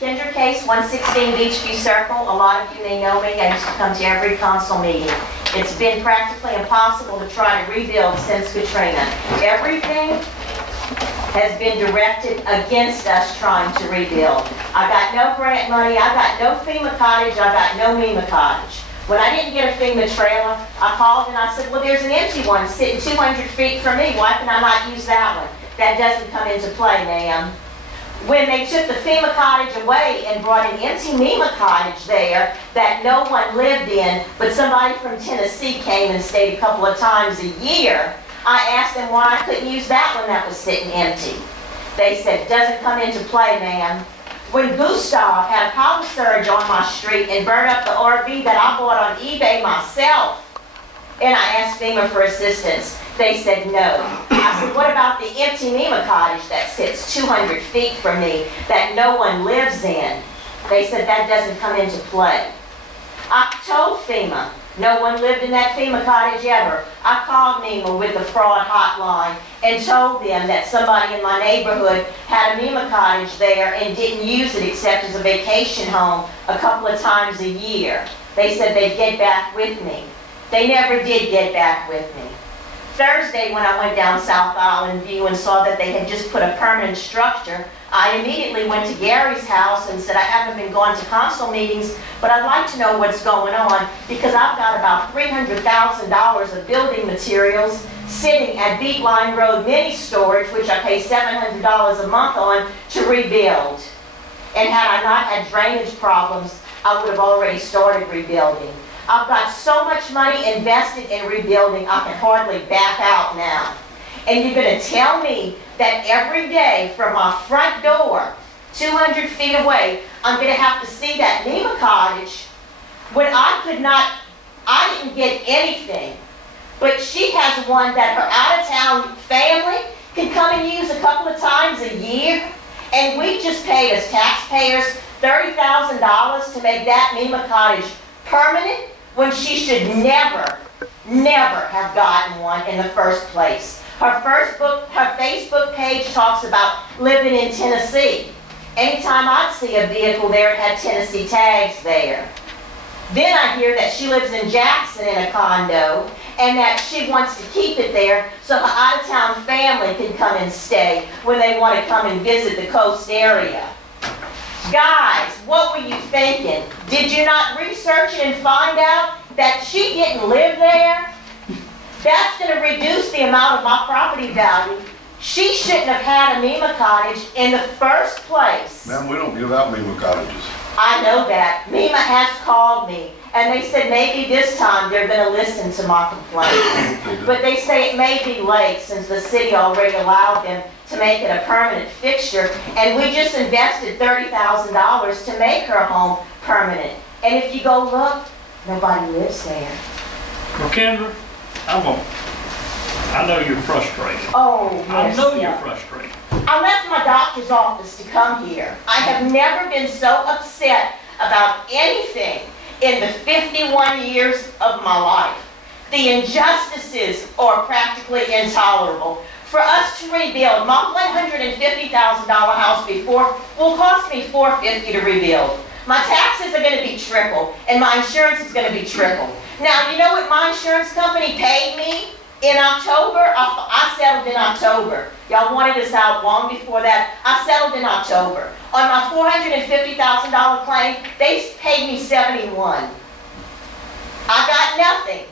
Kendra Case, 116 Beachview Circle. A lot of you may know me. I used to come to every council meeting. It's been practically impossible to try to rebuild since Katrina. Everything has been directed against us trying to rebuild. I got no grant money. I got no FEMA cottage. I got no MEMA cottage. When I didn't get a FEMA trailer, I called and I said, well, there's an empty one sitting 200 feet from me. Why can I not use that one? That doesn't come into play, ma'am. When they took the FEMA cottage away and brought an empty MEMA cottage there that no one lived in, but somebody from Tennessee came and stayed a couple of times a year, I asked them why I couldn't use that one that was sitting empty. They said, doesn't come into play, ma'am. When Gustav had a power surge on my street and burned up the RV that I bought on eBay myself, and I asked FEMA for assistance, they said no. I said, what about the empty MEMA cottage that sits 200 feet from me that no one lives in? They said that doesn't come into play. I told FEMA, no one lived in that FEMA cottage ever. I called MEMA with the fraud hotline and told them that somebody in my neighborhood had a MEMA cottage there and didn't use it except as a vacation home a couple of times a year. They said they'd get back with me. They never did get back with me. Thursday, when I went down South Island View and saw that they had just put a permanent structure, I immediately went to Gary's house and said, I haven't been going to council meetings, but I'd like to know what's going on because I've got about $300,000 of building materials sitting at Beatline Road Mini Storage, which I pay $700 a month on to rebuild. And had I not had drainage problems, I would have already started rebuilding. I've got so much money invested in rebuilding, I can hardly back out now. And you're going to tell me that every day from my front door, 200 feet away, I'm going to have to see that MEMA cottage when I didn't get anything. But she has one that her out-of-town family can come and use a couple of times a year. And we just paid as taxpayers $30,000 to make that MEMA cottage permanent when she should never have gotten one in the first place. Her Facebook page talks about living in Tennessee. Anytime I'd see a vehicle there, it had Tennessee tags there. Then I hear that she lives in Jackson in a condo and that she wants to keep it there so her out-of-town family can come and stay when they want to come and visit the coast area. Guys, what were you thinking? Did you not research it and find out that she didn't live there? That's going to reduce the amount of my property value. She shouldn't have had a MEMA cottage in the first place. Ma'am, we don't give out MEMA cottages. I know that. MEMA has called me, and they said maybe this time they're going to listen to my complaints. But they say it may be late since the city already allowed them to make it a permanent fixture, and we just invested $30,000 to make her home permanent. And if you go look, nobody lives there. Well, Kendra, I know you're frustrated. Oh, yes. I know you're frustrated. I left my doctor's office to come here. I have never been so upset about anything in the 51 years of my life. The injustices are practically intolerable. For us to rebuild, my $150,000 house before will cost me $450 to rebuild. My taxes are going to be triple, and my insurance is going to be triple. Now, you know what my insurance company paid me in October? I settled in October. Y'all wanted us out long before that. I settled in October. On my $450,000 claim, they paid me $71. I got nothing.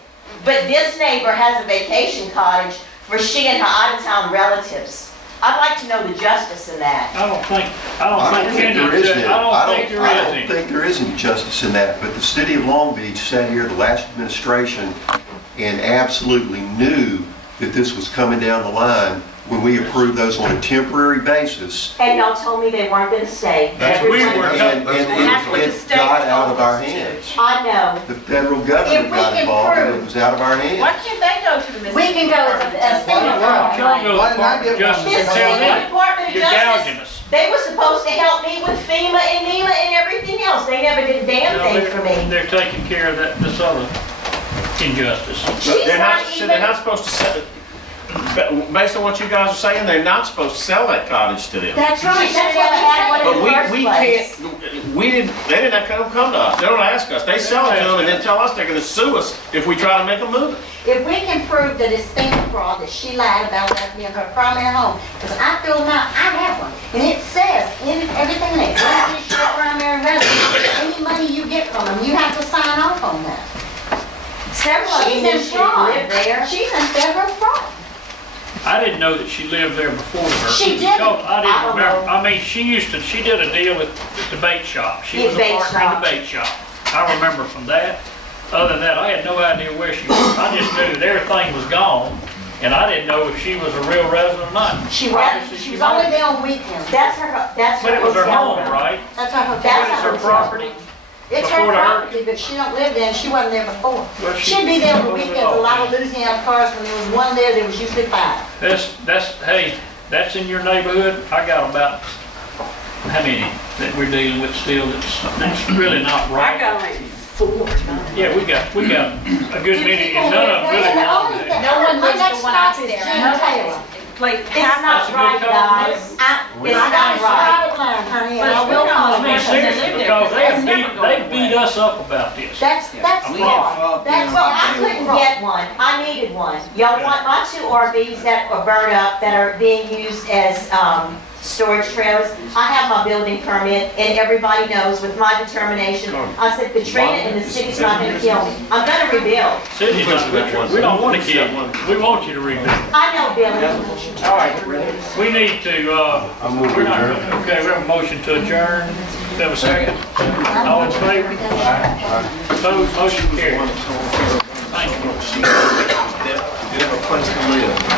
But this neighbor has a vacation cottage for she and her out-of-town relatives. I'd like to know the justice in that. I don't think there is any justice in that, but the city of Long Beach sat here, the last administration, and absolutely knew that this was coming down the line when we approved those on a temporary basis. And y'all told me they weren't going to stay. That's what it got out of our hands. I know. The federal government got involved and it was out of our hands. Why can't they go to the Mississippi? We can go as Department of Justice. They were supposed to help me with FEMA and MEMA and everything else. They never did a damn thing for me. They're taking care of this other injustice. They're not supposed to set it. based on what you guys are saying, they're not supposed to sell that cottage to them. That's right, that's what we had one in But the first we place. can't, they didn't come to us. They don't ask us. They sell it to them and then tell us they're gonna sue us if we try to make them move it. If we can prove that it's FEMA fraud, that she lied about that being her primary home, because I filled them out, I have one, and it says in everything in it, this is your primary residence. Any money you get from them, you have to sign off on that. Several of She's you in fraud. live there. She's in federal fraud. I didn't know that she lived there before her. She didn't. Because I I didn't don't remember, know. I mean, she did a deal with the bait shop. She Yeah, was a bait partner in shop. the bait shop. I remember from that. Other than that, I had no idea where she was. I just knew that everything was gone, and I didn't know if she was a real resident or not. She was, Obviously, she was might only have there on weekends. That's her, that's her But it was her hotel home, room. right? That's her hotel. That's What is her hotel property? It's before her the property, but she don't live there, and she wasn't there before. Well, She'd be there on the she- weekends, a lot of Louisiana cars, when there was one there was usually 5. Hey, that's in your neighborhood. I got about, how many that we're dealing with still that's really not right? I got like 4. Yeah, we got a good many, and none of them really And the belong only there. thing, No one my lives next the one stop I is stare Jim at. Taylor. Like, It's half not That's a good right, call. guys. It's It's got not a right. private line, honey, and I will I call mean, it. seriously, because they beat us up about this. That's fraud. That's Well, what I couldn't get one. I needed one. Y'all want my 2 RVs that are burned up, that are being used as storage trailers? I have my building permit, and everybody knows with my determination, I said Katrina and the city's not gonna kill me. I'm gonna rebuild. City's not, we don't want to kill you. We want you to rebuild. I know, Billy. All right, we need to, I move we're not, adjourned. okay, we have a motion to adjourn. Do we have a second? All in favor? Opposed, motion carries. Thank you. Give them a place to live.